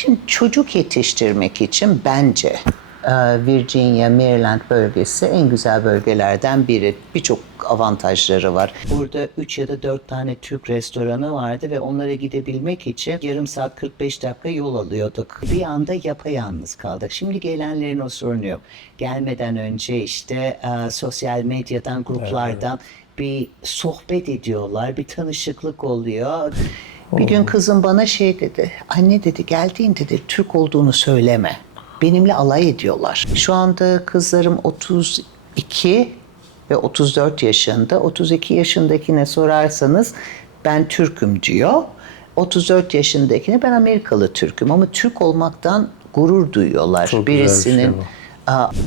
Şimdi çocuk yetiştirmek için bence Virginia, Maryland bölgesi en güzel bölgelerden biri. Birçok avantajları var. Burada 3 ya da 4 tane Türk restoranı vardı ve onlara gidebilmek için yarım saat 45 dakika yol alıyorduk. Bir anda yapayalnız kaldık. Şimdi gelenlerin o sorunu yok. Gelmeden önce işte sosyal medyadan, gruplardan bir sohbet ediyorlar, bir tanışıklık oluyor. Bir gün kızım bana şey dedi, anne dedi geldiğinde de Türk olduğunu söyleme. Benimle alay ediyorlar. Şu anda kızlarım 32 ve 34 yaşında. 32 yaşındakine sorarsanız ben Türk'üm diyor. 34 yaşındakine ben Amerikalı Türk'üm ama Türk olmaktan gurur duyuyorlar. Çok güzel bir şey Birisinin bu.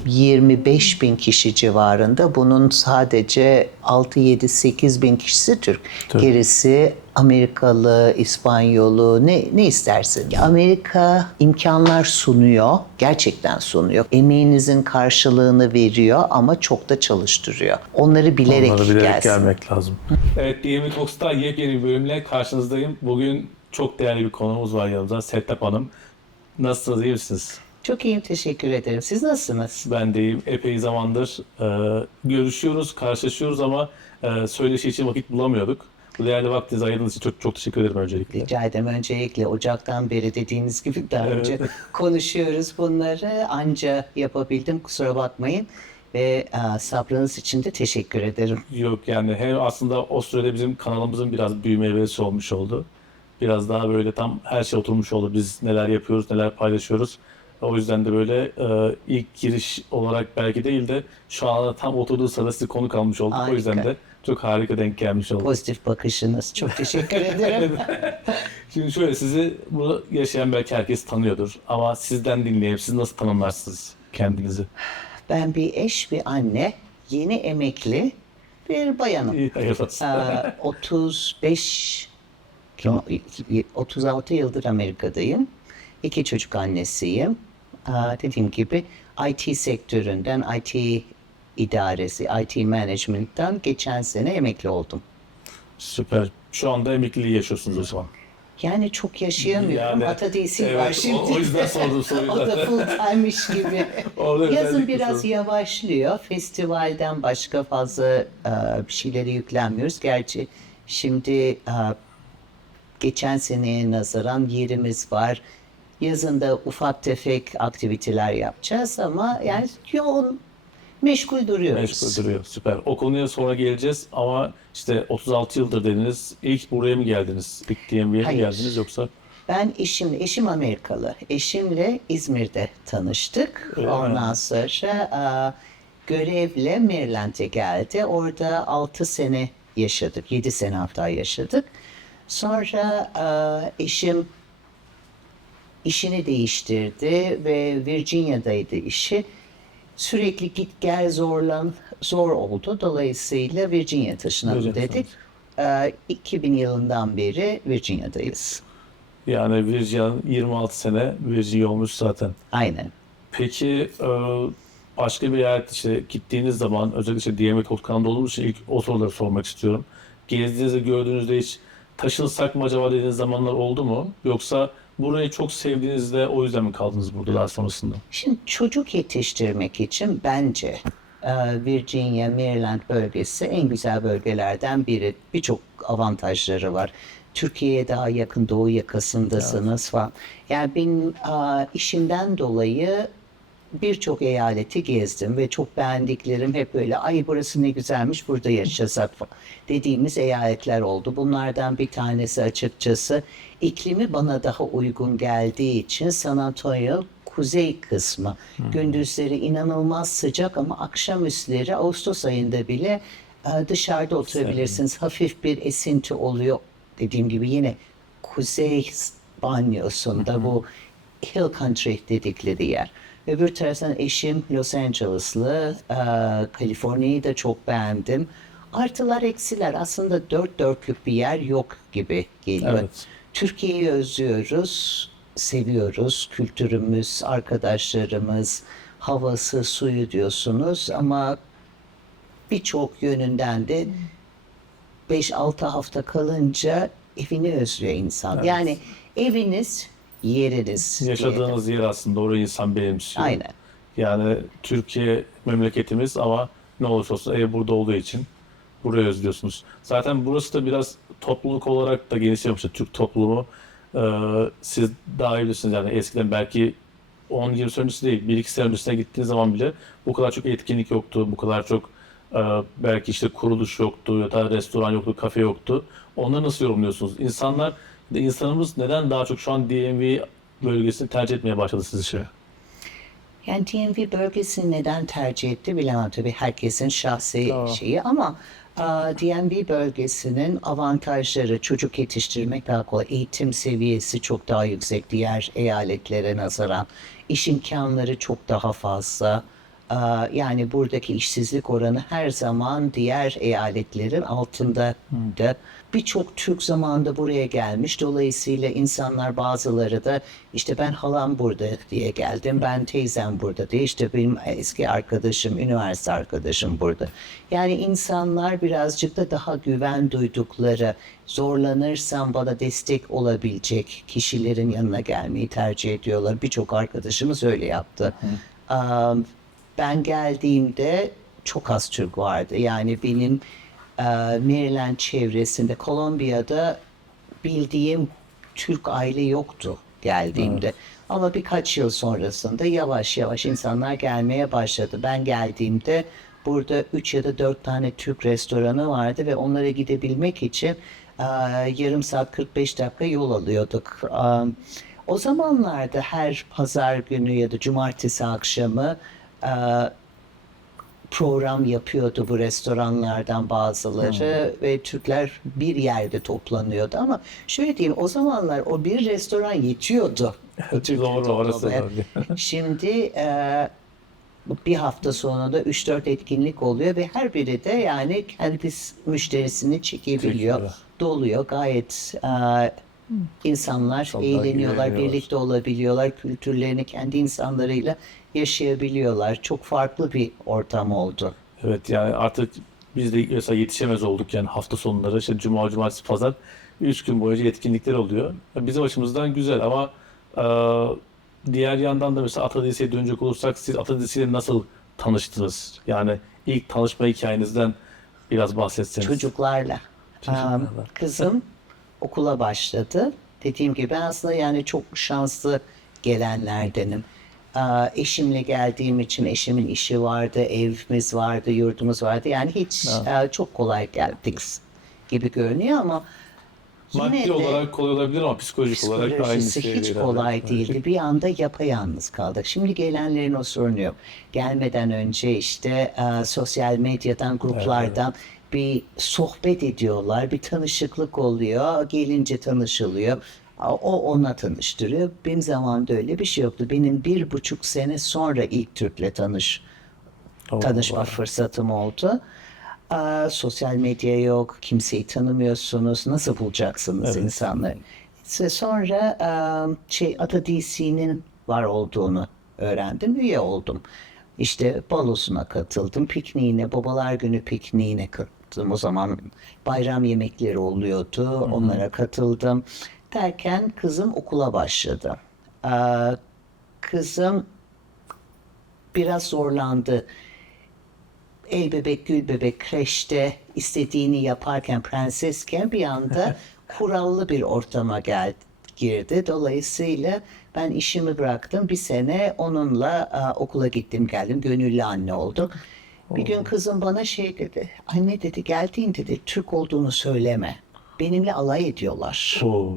25 bin kişi civarında, bunun sadece 6-7-8 bin kişisi Türk. Gerisi Amerikalı, İspanyolu, ne istersin. Amerika imkanlar sunuyor, gerçekten sunuyor. Emeğinizin karşılığını veriyor ama çok da çalıştırıyor. Onları bilerek, gelsin. Gelmek lazım. Evet, DM Talks'ta yepyeni bir bölümle karşınızdayım. Bugün çok değerli bir konuğumuz var yanımızda. Sertab Hanım. Nasılsınız, iyi misiniz? Çok iyiyim, teşekkür ederim. Siz nasılsınız? Ben de iyiyim. Epey zamandır görüşüyoruz, karşılaşıyoruz ama söyleşi için vakit bulamıyorduk. Bu değerli vaktinizi ayırdığınız için çok çok teşekkür ederim öncelikle. Rica ederim. Öncelikle Ocak'tan beri dediğiniz gibi daha önce konuşuyoruz bunları. Anca yapabildim, kusura bakmayın. Ve sabrınız için de teşekkür ederim. Yok yani hem aslında o sürede bizim kanalımızın biraz büyüme evresi olmuş oldu. Biraz daha böyle tam her şey oturmuş oldu. Biz neler yapıyoruz, neler paylaşıyoruz. O yüzden de böyle ilk giriş olarak belki değil de şu anda tam oturduğu sırada sizi konuk almış olduk. Harika. O yüzden de çok harika denk gelmiş oldu. Pozitif bakışınız. Çok teşekkür ederim. Şimdi şöyle, sizi bunu yaşayan belki herkes tanıyordur. Ama sizden dinleyip siz nasıl tanımlarsınız kendinizi? Ben bir eş, bir anne, yeni emekli bir bayanım. İyi, hayırlı olsun. 36 yıldır Amerika'dayım. 2 çocuk annesiyim. Dediğim gibi IT sektöründen, IT idaresi, IT management'tan geçen sene emekli oldum. Süper. Şu anda emekliliği yaşıyorsunuz o zaman. Yani çok yaşayamıyorum. Yani, Ata değilsin evet, var şimdi. o yüzden sordum soruyu. O da full time'miş gibi. Orada Yazın özellikle biraz sordum. yavaşlıyor. Festivalden başka fazla bir şeylere yüklenmiyoruz. Gerçi şimdi geçen seneye nazaran yerimiz var. Yazın da ufak tefek aktiviteler yapacağız ama yani yoğun, meşgul duruyoruz. Meşgul duruyor. Süper. O konuya sonra geleceğiz ama işte 36 yıldır dediniz. İlk buraya mı geldiniz? İlk DMV'ye mi Hayır. geldiniz yoksa? Ben eşim Amerikalı. Eşimle İzmir'de tanıştık. Öyle mi? Ondan sonra görevle Maryland'e geldi. Orada 6 sene yaşadık. 7 sene hatta yaşadık. Sonra eşim işini değiştirdi ve Virginia'daydı işi. Sürekli git gel zor oldu. Dolayısıyla Virginia taşınalım Virginia dedik. 2000 yılından beri Virginia'dayız. Yani Virginia 26 sene Virginia olmuş zaten. Aynen. Peki başka bir yer işte gittiğiniz zaman özellikle işte DM Talks kanalında olduğumuz için ilk o soruları sormak istiyorum. Gezdiğinizde gördüğünüzde hiç taşınsak mı acaba dediğiniz zamanlar oldu mu? Yoksa burayı çok sevdiğinizde o yüzden mi kaldınız burada daha sonrasında? Şimdi çocuk yetiştirmek için bence Virginia, Maryland bölgesi en güzel bölgelerden biri. Birçok avantajları var. Türkiye'ye daha yakın, doğu yakasındasınız falan. Yani benim işimden dolayı birçok eyaleti gezdim ve çok beğendiklerim hep böyle ay burası ne güzelmiş burada yaşasak falan dediğimiz eyaletler oldu. Bunlardan bir tanesi açıkçası iklimi bana daha uygun geldiği için San Antonio kuzey kısmı. Gündüzleri inanılmaz sıcak ama akşamüstleri Ağustos ayında bile dışarıda oturabilirsiniz. Hafif bir esinti oluyor. Dediğim gibi yine kuzey banyosunda bu Hill Country dedikleri yer. Öbür taraftan eşim Los Angeles'lı. Kaliforniya'yı da çok beğendim. Artılar eksiler aslında dört dörtlük bir yer yok gibi geliyor. Evet. Türkiye'yi özlüyoruz, seviyoruz. Kültürümüz, arkadaşlarımız, havası, suyu diyorsunuz ama birçok yönünden de 5-6 hafta kalınca evini özlüyor insan. Evet. Yani eviniz yeriniz diyelim. Yaşadığınız yer aslında orayı insan benimsiyor. Aynen. Yani Türkiye memleketimiz ama ne olursa olsun ev burada olduğu için burayı özlüyorsunuz. Zaten burası da biraz topluluk olarak da gelişiyormuş. Türk toplumu. Siz daha iyi bilirsiniz yani eskiden belki 10 yıl öncesi değil, 1-2 sene öncesine gittiğiniz zaman bile bu kadar çok etkinlik yoktu, bu kadar çok belki işte kuruluş yoktu ya da restoran yoktu, kafe yoktu. Onları nasıl yorumluyorsunuz? İnsanımız neden daha çok şu an DMV bölgesini tercih etmeye başladı sizce? Yani DMV bölgesini neden tercih etti bilemem tabii herkesin şahsi Tamam. şeyi ama DMV bölgesinin avantajları çocuk yetiştirmek daha kolay, eğitim seviyesi çok daha yüksek diğer eyaletlere nazaran, iş imkanları çok daha fazla. Yani buradaki işsizlik oranı her zaman diğer eyaletlerin altında. Birçok Türk zamanında buraya gelmiş. Dolayısıyla insanlar bazıları da işte ben halam burada diye geldim, ben teyzem burada diye, işte benim eski arkadaşım, üniversite arkadaşım burada. Yani insanlar birazcık da daha güven duydukları, zorlanırsam bana destek olabilecek kişilerin yanına gelmeyi tercih ediyorlar. Birçok arkadaşımız öyle yaptı. Ben geldiğimde çok az Türk vardı. Yani benim Maryland çevresinde, Kolombiya'da bildiğim Türk aile yoktu geldiğimde. Ama birkaç yıl sonrasında yavaş yavaş insanlar gelmeye başladı. Ben geldiğimde burada 3 ya da 4 tane Türk restoranı vardı ve onlara gidebilmek için yarım saat 45 dakika yol alıyorduk. O zamanlarda her pazar günü ya da cumartesi akşamı program yapıyordu bu restoranlardan bazıları ve Türkler bir yerde toplanıyordu ama şöyle diyeyim, o zamanlar o bir restoran yetiyordu. Doğru, orası toplamaya. doğru. Şimdi bir hafta sonunda 3-4 etkinlik oluyor ve her biri de yani kendi müşterisini çekebiliyor, Çekiyor. doluyor. Gayet insanlar Çok daha eğleniyorlar, eğleniyorlar. birlikte olabiliyorlar, kültürlerini kendi insanlarıyla yaşayabiliyorlar. Çok farklı bir ortam oldu. Evet yani artık biz de mesela yetişemez olduk yani hafta sonları işte cuma, cumartesi, pazar 3 gün boyunca etkinlikler oluyor. Bizim açımızdan güzel ama diğer yandan da mesela Ata Dizisi'ye dönecek olursak siz Ata Dizisi'yle nasıl tanıştınız? Yani ilk tanışma hikayenizden biraz bahsetseniz. Çocuklarla. Çocuklarla. Kızım okula başladı. Dediğim gibi ben aslında yani çok şanslı gelenlerdenim. Eşimle geldiğim için eşimin işi vardı, evimiz vardı, yurdumuz vardı. Yani hiç çok kolay geldik gibi görünüyor ama yine Maddi de olarak kolay olabilir ama psikolojik olarak da aynı psikolojisi hiç seviyelerde. kolay değildi. Bir anda yapayalnız kaldık. Şimdi gelenlerin o sorunu yok. Gelmeden önce işte sosyal medyadan, gruplardan bir sohbet ediyorlar, bir tanışıklık oluyor. Gelince tanışılıyor. O ona tanıştırıyor. Benim zamanımda öyle bir şey yoktu. Benim 1,5 sene sonra ilk Türk'le tanışma fırsatım oldu. Sosyal medya yok, kimseyi tanımıyorsunuz, nasıl bulacaksınız Evet. insanları? Ve sonra Ata DC'nin var olduğunu öğrendim, üye oldum. İşte balosuna katıldım, pikniğine, babalar günü pikniğine katıldım. O zaman bayram yemekleri oluyordu, onlara katıldım. Derken kızım okula başladı. Kızım biraz zorlandı. El bebek gül bebek kreşte istediğini yaparken, prensesken bir anda kurallı bir ortama girdi. Dolayısıyla ben işimi bıraktım. Bir sene onunla okula gittim geldim. Gönüllü anne oldum. Bir gün kızım bana şey dedi. Anne dedi, geldiğin dedi Türk olduğunu söyleme. Benimle alay ediyorlar. Oo.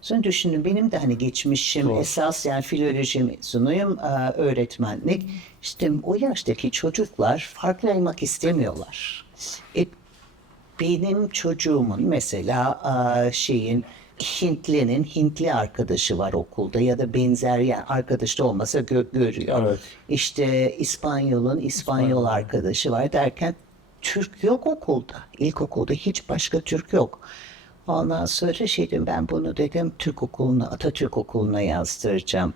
Sonra düşündüm, benim de hani geçmişim Doğru. esas yani filoloji mezunuyum, öğretmenlik. İşte o yaştaki çocuklar farklı olmak istemiyorlar. Benim çocuğumun mesela Hintli'nin Hintli arkadaşı var okulda ya da benzer yani arkadaş da olmasa görüyor. Evet. İşte İspanyol'un İspanyol arkadaşı var derken Türk yok okulda. İlkokulda hiç başka Türk yok. Ondan sonra dedim, ben bunu dedim Türk okuluna, Atatürk okuluna yazdıracağım.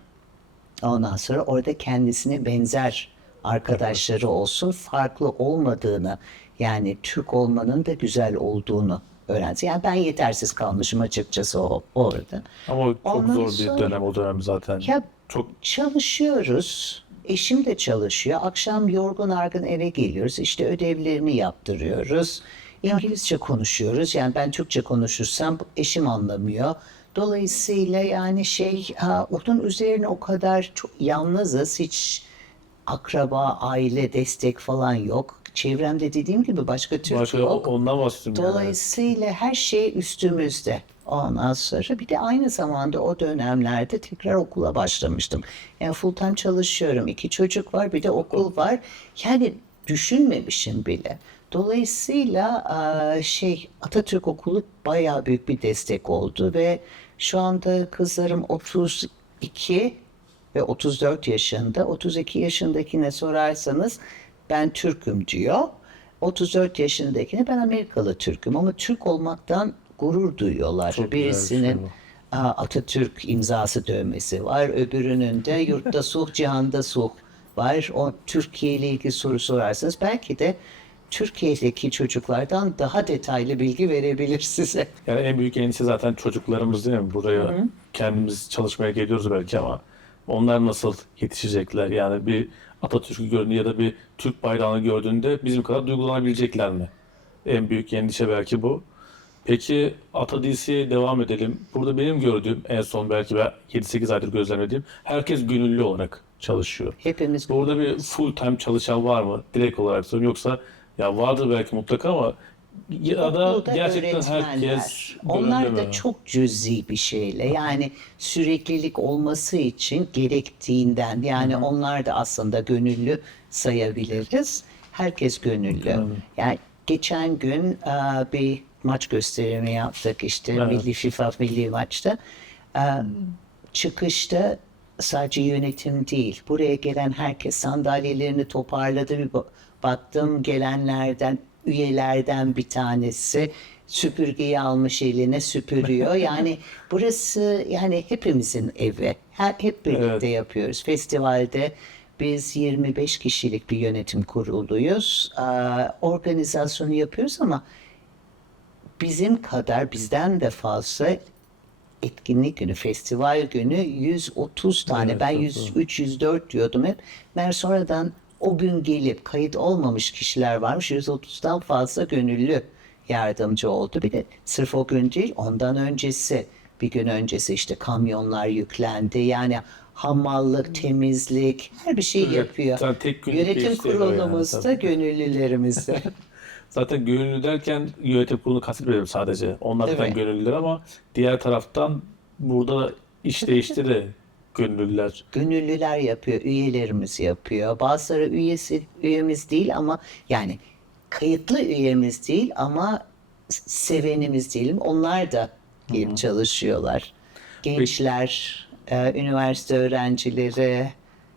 Ondan sonra orada kendisine benzer arkadaşları olsun, farklı olmadığını, yani Türk olmanın da güzel olduğunu öğrencisi. Yani ben yetersiz kalmışım açıkçası orada. Ama çok Ondan zor bir sonra- dönem o dönem zaten. Ya Çok çalışıyoruz. Eşim de çalışıyor. Akşam yorgun argın eve geliyoruz. İşte ödevlerini yaptırıyoruz. İngilizce konuşuyoruz. Yani ben Türkçe konuşursam eşim anlamıyor. Dolayısıyla yani onun üzerine o kadar çok yalnızız. Hiç akraba, aile, destek falan yok. Çevremde dediğim gibi başka Türk başka yok. ondan bahsediyorum yani. Dolayısıyla her şey üstümüzde. Ondan sonra bir de aynı zamanda o dönemlerde tekrar okula başlamıştım. Yani full time çalışıyorum. 2 çocuk var, bir de okul var. Yani düşünmemişim bile. Dolayısıyla Atatürk Okulu bayağı büyük bir destek oldu ve şu anda kızlarım 32 ve 34 yaşında. 32 yaşındakine sorarsanız ben Türk'üm diyor. 34 yaşındakine ben Amerikalı Türk'üm ama Türk olmaktan gurur duyuyorlar. Çok güzel bir şey Birisinin bu. Atatürk imzası dövmesi var. Öbürünün de yurtta sulh, cihanda sulh var. O Türkiye ile ilgili soru sorarsanız belki de Türkiye'deki çocuklardan daha detaylı bilgi verebilir size. Yani en büyük endişe zaten çocuklarımız değil mi? Buraya kendimiz çalışmaya geliyoruz belki ama onlar nasıl yetişecekler? Yani bir Atatürk'ü gördüğünde ya da bir Türk bayrağını gördüğünde bizim kadar duygulanabilecekler mi? En büyük endişe belki bu. Peki Ata DC'ye devam edelim. Burada benim gördüğüm en son belki ben 7-8 aydır gözlemlediğim herkes gönüllü olarak çalışıyor. Hepimiz Burada bir full time çalışan var mı? Direkt olarak soruyorum. Yoksa ya vardır belki mutlaka ama ya da okulda gerçekten öğretmenler. herkes Onlar gönüllü da mü? çok cüzi bir şeyle yani süreklilik olması için gerektiğinden yani onlar da aslında gönüllü sayabiliriz. Herkes gönüllü. Yani geçen gün bir maç gösterimi yaptık işte Evet. Milli FIFA Milli maçta. E, Çıkışta sadece yönetim değil, buraya gelen herkes sandalyelerini toparladı. Bir baktım gelenlerden, üyelerden bir tanesi süpürgeyi almış eline süpürüyor. Yani burası yani hepimizin evi. Hep birlikte Evet. yapıyoruz. Festivalde biz 25 kişilik bir yönetim kuruluyuz. Organizasyonu yapıyoruz ama bizim kadar bizden de fazla etkinlik günü, festival günü 130 tane. Evet, Ben çok 103, 104 diyordum hep. Ben sonradan o gün gelip kayıt olmamış kişiler varmış. 130'dan fazla gönüllü yardımcı oldu. Bir de sırf o gün değil, ondan öncesi, bir gün öncesi işte kamyonlar yüklendi. Yani hamallık, temizlik, her bir şey Evet, yapıyor. zaten tek günlük Yönetim geçti o yani, kurulumuzda tabii. gönüllülerimizde. Zaten gönüllü derken yönetim kurulunu kastetmiyorum sadece. Onlar zaten Evet. gönüllüler ama diğer taraftan burada iş değişti de gönüllüler. Gönüllüler yapıyor, üyelerimiz yapıyor. Bazıları üyemiz değil ama yani kayıtlı üyemiz değil ama sevenimiz diyelim. Onlar da gelip çalışıyorlar. Gençler, üniversite öğrencileri,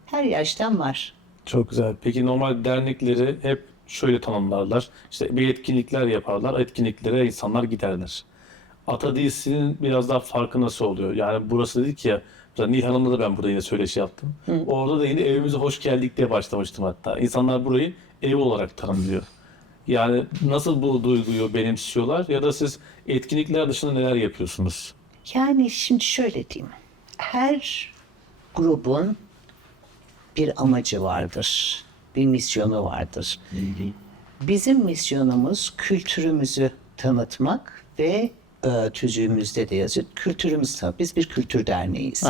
her yaştan var. Çok güzel. Peki normal dernekleri hep şöyle tanımlarlar. İşte bir etkinlikler yaparlar. Etkinliklere insanlar giderler. Ata dizisinin biraz daha farkı nasıl oluyor? Yani burası dedik ya, mesela Nil Hanım'la da ben burada yine söyleşi yaptım. Orada da yine evimize hoş geldik diye başlamıştım hatta. İnsanlar burayı ev olarak tanımlıyor. Yani nasıl bu duyguyu benimsiyorlar ya da siz etkinlikler dışında neler yapıyorsunuz? Yani şimdi şöyle diyeyim. Her grubun bir amacı vardır. Bir misyonu vardır. Bizim misyonumuz kültürümüzü tanıtmak ve tüzüğümüzde de yazıyor. Kültürümüz tabii. Biz bir kültür derneğiyiz.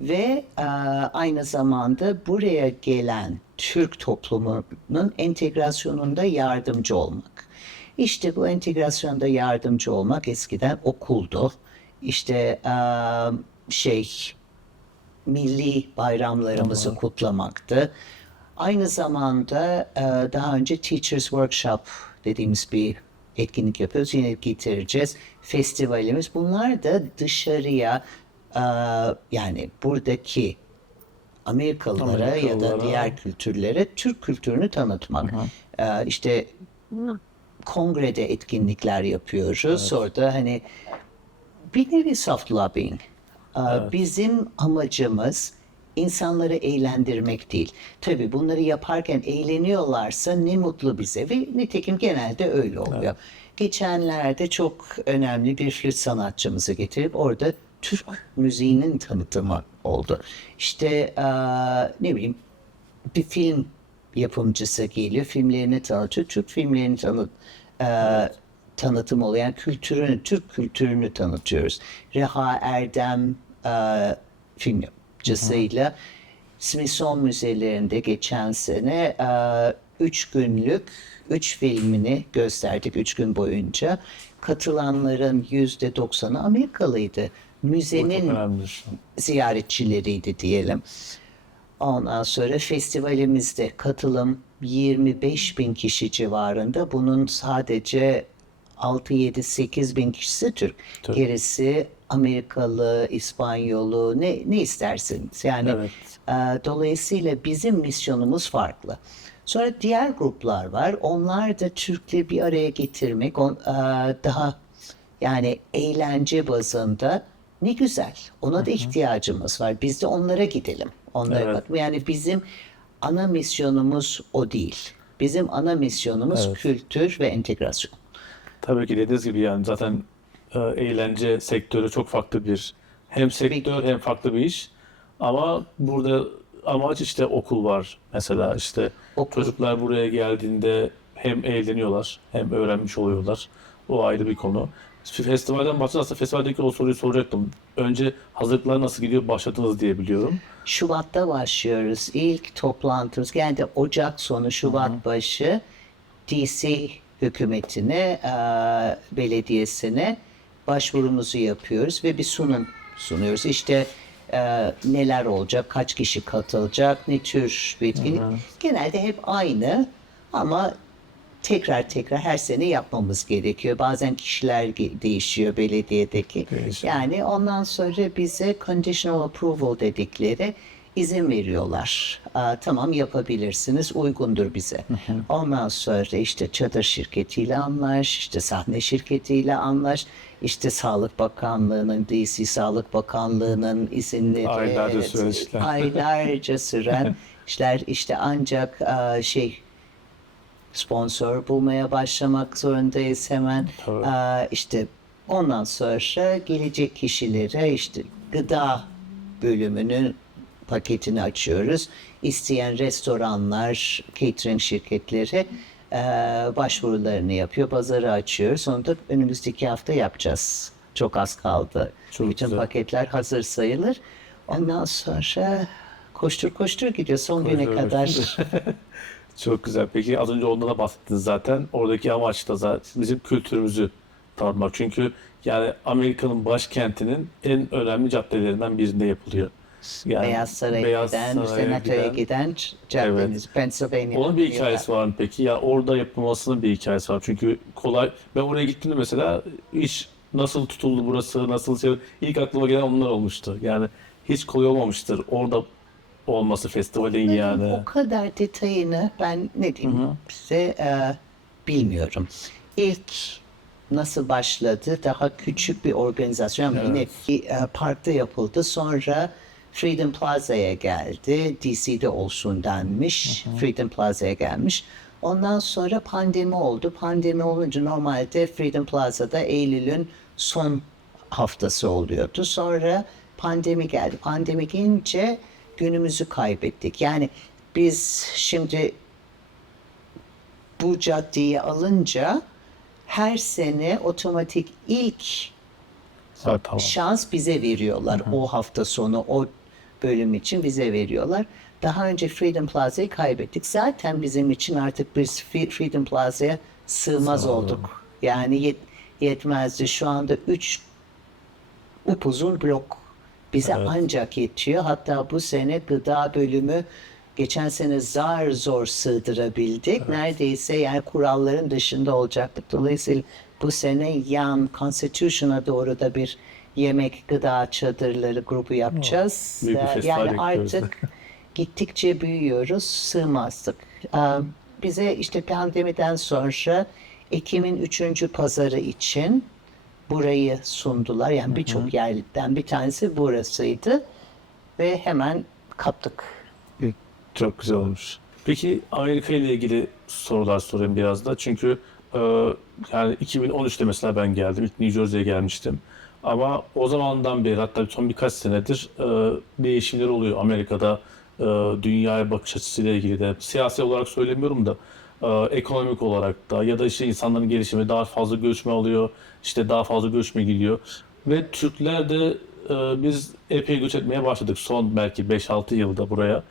Ve aynı zamanda buraya gelen Türk toplumunun entegrasyonunda yardımcı olmak. İşte bu entegrasyonda yardımcı olmak eskiden okuldu. İşte milli bayramlarımızı kutlamaktı. Aynı zamanda daha önce Teachers Workshop dediğimiz bir etkinlik yapıyoruz. Yine getireceğiz. Festivalimiz. Bunlar da dışarıya yani buradaki Amerikalılara ya da Amerikalılara. diğer kültürlere Türk kültürünü tanıtmak. İşte kongrede etkinlikler yapıyoruz. Orada hani bir nevi soft lobbying. Bizim amacımız insanları eğlendirmek değil. Tabii bunları yaparken eğleniyorlarsa ne mutlu bize ve nitekim genelde öyle oluyor. Geçenlerde çok önemli bir flüt sanatçımızı getirip orada Türk müziğinin tanıtımı oldu. İşte ne bileyim bir film yapımcısı geliyor, filmlerini tanıtıyor. Türk filmlerini tanıtım olayan kültürünü, Türk kültürünü tanıtıyoruz. Reha Erdem film yapımcısıyla Smithson Müzelerinde geçen sene 3 günlük 3 filmini gösterdik 3 gün boyunca. Katılanların %90'ı Amerikalıydı. Bu çok Müzenin önemlidir. ziyaretçileriydi diyelim. Ondan sonra festivalimizde katılım 25 bin kişi civarında. Bunun sadece 6-7-8 bin kişisi Türk. Türk. Gerisi Amerikalı, İspanyolu ne isterseniz. Yani Evet. dolayısıyla bizim misyonumuz farklı. Sonra diğer gruplar var. Onlar da Türkleri bir araya getirmek, daha yani eğlence bazında ne güzel. Ona da ihtiyacımız var. Biz de onlara gidelim. Onlara Evet. bak. Yani bizim ana misyonumuz o değil. Bizim ana misyonumuz Evet. kültür ve entegrasyon. Tabii ki dediğiniz gibi yani zaten eğlence sektörü çok farklı bir hem sektör hem farklı bir iş. Ama burada amaç işte okul var mesela işte Okul. çocuklar buraya geldiğinde hem eğleniyorlar hem öğrenmiş oluyorlar. O ayrı bir konu. Festivalden bahsedersek aslında festivaldeki o soruyu soracaktım. Önce hazırlıklar nasıl gidiyor başladınız diye biliyorum. Şubat'ta başlıyoruz. İlk toplantımız geldi Ocak sonu Şubat başı DC hükümetine, belediyesine başvurumuzu yapıyoruz ve bir sunum sunuyoruz. İşte neler olacak, kaç kişi katılacak, ne tür bir etkinlik. Genelde hep aynı ama tekrar her sene yapmamız gerekiyor. Bazen kişiler değişiyor belediyedeki. Değişiyor. Yani ondan sonra bize conditional approval dedikleri izin veriyorlar. Tamam yapabilirsiniz, uygundur bize. Ondan sonra işte çadır şirketiyle anlaş, işte sahne şirketiyle anlaş, işte Sağlık Bakanlığı'nın, DC Sağlık Bakanlığı'nın izinleri, Aylarca süren işler. aylarca süren işler işte ancak sponsor bulmaya başlamak zorundayız hemen. Tabii. İşte ondan sonra gelecek kişilere işte gıda bölümünün paketini açıyoruz. İsteyen restoranlar, catering şirketleri başvurularını yapıyor. Pazarı açıyoruz. Onu da önümüzdeki hafta yapacağız. Çok az kaldı. Çok Bütün güzel. paketler hazır sayılır. Ondan sonra koştur gidiyor son güne Koştur, kadar. Çok güzel. Peki az önce ondan da bahsettiniz zaten. Oradaki amaç da zaten bizim kültürümüzü tanıtmak. Çünkü yani Amerika'nın başkentinin en önemli caddelerinden birinde yapılıyor. Yani Beyaz Saray'a Beyaz giden, Saray'a Senato'ya giden- giden caddemiz, Pennsylvania. Onun bir hikayesi var mı peki? Ya orada yapılmasının bir hikayesi var. Çünkü kolay. Ben oraya gittiğimde mesela iş nasıl tutuldu burası, nasıl şey, ilk aklıma gelen onlar olmuştu. Yani hiç kolay olmamıştır orada olması festivalin yani. O kadar detayını ben ne diyeyim size bilmiyorum. İlk nasıl başladı? Daha küçük bir organizasyon ama yine bir parkta yapıldı. Sonra Freedom Plaza'ya geldi. DC'de olsun denmiş. Freedom Plaza'ya gelmiş. Ondan sonra pandemi oldu. Pandemi olunca normalde Freedom Plaza'da Eylül'ün son haftası oluyordu. Sonra pandemi geldi. Pandemi gelince günümüzü kaybettik. Yani biz şimdi bu caddeyi alınca her sene otomatik ilk Ha, tamam. şans bize veriyorlar. O hafta sonu o bölüm için bize veriyorlar. Daha önce Freedom Plaza'yı kaybettik. Zaten bizim için artık biz Freedom Plaza'ya sığmaz olduk. Yani yetmezdi. Şu anda 3 upuzun blok bize ancak yetiyor. Hatta bu sene gıda bölümü geçen sene zar zor sığdırabildik. Neredeyse yani kuralların dışında olacaktık. Dolayısıyla bu sene yan Constitution'a doğru da bir yemek gıda çadırları grubu yapacağız. Büyük bir festival Yani bekliyoruz. artık gittikçe büyüyoruz, sığmazdık. Bize işte pandemiden sonra Ekim'in 3. pazarı için burayı sundular. Yani birçok yerden bir tanesi burasıydı. Ve hemen kaptık. Çok güzel olmuş. Peki Amerika ile ilgili sorular sorayım biraz da. Çünkü Yani 2013'te mesela ben geldim. İlk New Jersey'ye gelmiştim. Ama o zamandan beri, hatta son birkaç senedir değişimler oluyor Amerika'da. Dünyaya bakış açısıyla ilgili de. Siyasi olarak söylemiyorum da ekonomik olarak da, ya da işte insanların gelişimi, daha fazla göçme alıyor. İşte daha fazla göçme gidiyor. Ve Türkler de biz epey göç etmeye başladık son belki 5-6 yılda buraya.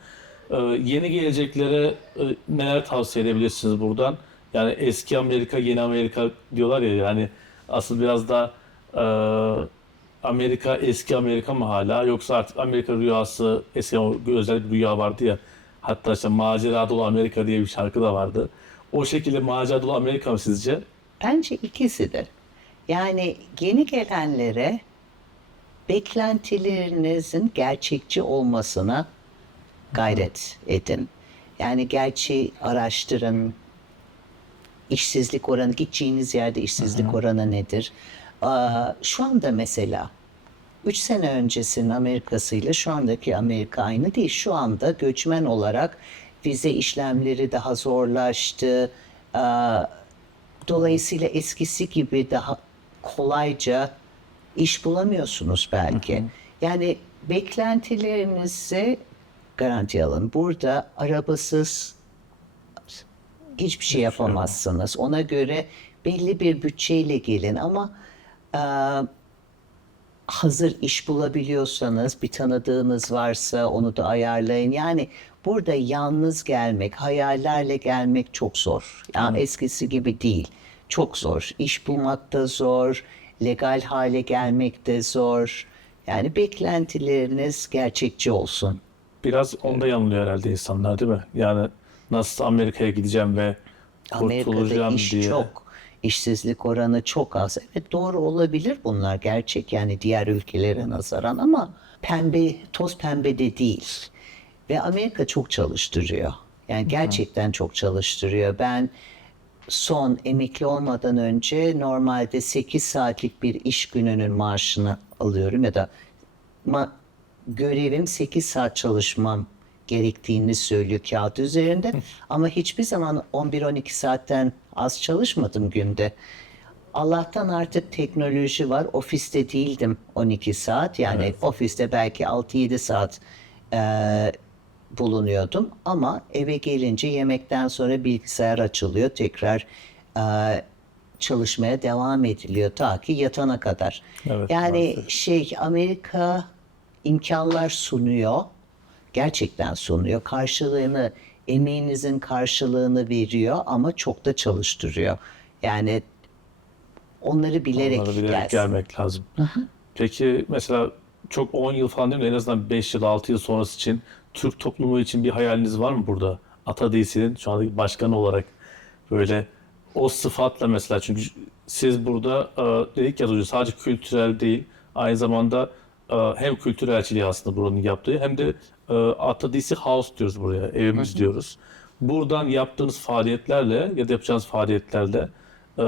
Yeni geleceklere neler tavsiye edebilirsiniz buradan? Yani eski Amerika, yeni Amerika diyorlar ya, yani asıl biraz da e, Amerika eski Amerika mı hala, yoksa artık Amerika rüyası, eski o özel bir rüya vardı ya, hatta işte macera dolu Amerika diye bir şarkı da vardı. O şekilde macera dolu Amerika mı sizce? Bence ikisi de. Yani yeni gelenlere beklentilerinizin gerçekçi olmasına gayret edin. Yani gerçeği araştırın. İşsizlik oranı, gideceğiniz yerde işsizlik oranı nedir? Şu anda mesela 3 sene öncesinin Amerika'sıyla şu andaki Amerika aynı değil. Şu anda göçmen olarak vize işlemleri daha zorlaştı. Dolayısıyla eskisi gibi daha kolayca iş bulamıyorsunuz belki. Yani beklentilerinizi garanti alın. Burada arabasız hiçbir şey yapamazsınız. Ona göre belli bir bütçeyle gelin ama e, hazır iş bulabiliyorsanız, bir tanıdığınız varsa onu da ayarlayın. Yani burada yalnız gelmek, hayallerle gelmek çok zor. Yani eskisi gibi değil. Çok zor. İş bulmak da zor, legal hale gelmek de zor. Yani beklentileriniz gerçekçi olsun. Biraz onda yanılıyor herhalde insanlar, değil mi? Yani nasıl Amerika'ya gideceğim ve Amerika'da kurtulacağım iş diye. çok, işsizlik oranı çok az. Evet doğru olabilir bunlar gerçek yani diğer ülkelere nazaran ama pembe, toz pembe de değil. Ve Amerika çok çalıştırıyor. Yani gerçekten çok çalıştırıyor. Ben son emekli olmadan önce normalde 8 saatlik bir iş gününün maaşını alıyorum ya da ma görevim 8 saat çalışmam gerektiğini söylüyor kağıt üzerinde. Ama hiçbir zaman 11-12 saatten az çalışmadım günde. Allah'tan artık teknoloji var. Ofiste değildim 12 saat. Yani Evet. ofiste belki 6-7 saat bulunuyordum. Ama eve gelince yemekten sonra bilgisayar açılıyor. Tekrar çalışmaya devam ediliyor ta ki yatana kadar. Evet, Yani maalesef. Amerika imkanlar sunuyor. Gerçekten sunuyor. Karşılığını, emeğinizin karşılığını veriyor ama çok da çalıştırıyor. Yani onları Onları bilerek bilerek gelsin. gelmek lazım. Peki mesela çok 10 yıl falan değil de en azından 5 yıl 6 yıl sonrası için Türk toplumu için bir hayaliniz var mı burada? Ata Değilsin'in şu andaki başkanı olarak böyle o sıfatla mesela, çünkü siz burada dedik ya az önce, sadece kültürel değil, aynı zamanda hem kültür elçiliği aslında buranın yaptığı, hem de Ata Değilsin House diyoruz buraya, evimiz diyoruz. Buradan yaptığınız faaliyetlerle ya da yapacağınız faaliyetlerle e,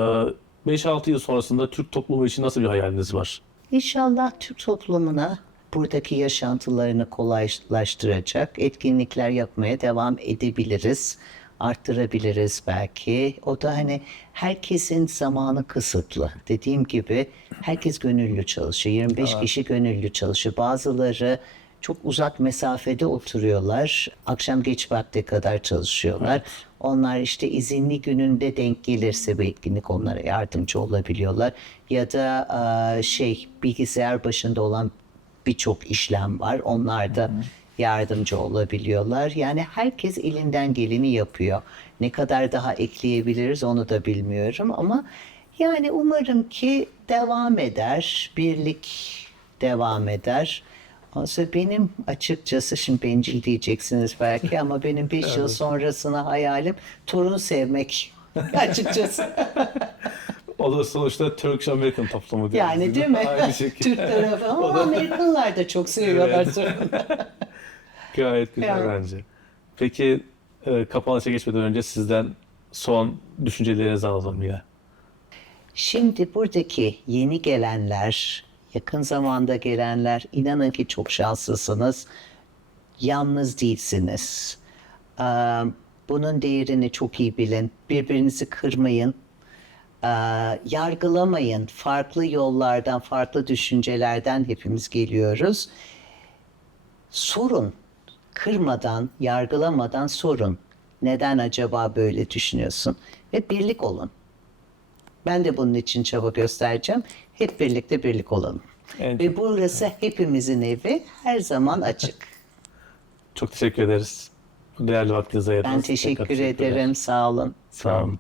5-6 yıl sonrasında Türk toplumu için nasıl bir hayaliniz var? İnşallah Türk toplumuna buradaki yaşantılarını kolaylaştıracak etkinlikler yapmaya devam edebiliriz. Arttırabiliriz belki. O da hani herkesin zamanı kısıtlı. Dediğim gibi herkes gönüllü çalışıyor. 25 kişi gönüllü çalışıyor. Bazıları çok uzak mesafede oturuyorlar. Akşam geç vakte kadar çalışıyorlar. Onlar işte izinli gününde denk gelirse bu etkinlik onlara yardımcı olabiliyorlar. Ya da bilgisayar başında olan birçok işlem var. Onlar da yardımcı olabiliyorlar. Yani herkes elinden geleni yapıyor. Ne kadar daha ekleyebiliriz onu da bilmiyorum ama yani umarım ki devam eder. Birlik devam eder. Aslında benim açıkçası şimdi bencil diyeceksiniz belki ama benim 5 yıl sonrasına hayalim torun sevmek açıkçası. O da sonuçta Turkish American toplumu diyoruz. Yani değil mi? Aynı şekilde. Türk tarafı ama Amerikalılar da çok seviyorlar Evet. torunu. Gayet güzel Yani. bence. Peki kapanışa geçmeden önce sizden son düşüncelerinizi alalım ya. Şimdi buradaki yeni gelenler, yakın zamanda gelenler inanın ki çok şanslısınız. Yalnız değilsiniz. Bunun değerini çok iyi bilin. Birbirinizi kırmayın. Yargılamayın. Farklı yollardan, farklı düşüncelerden hepimiz geliyoruz. Sorun. Kırmadan, yargılamadan sorun. Neden acaba böyle düşünüyorsun? Ve birlik olun. Ben de bunun için çaba göstereceğim. Hep birlikte birlik olalım. En- Ve burası hepimizin evi. Her zaman açık. Çok teşekkür ederiz. Değerli vaktinizi ayırdınız. Ben Tekrar teşekkür teşekkürler. ederim. Sağ olun. Sağ olun.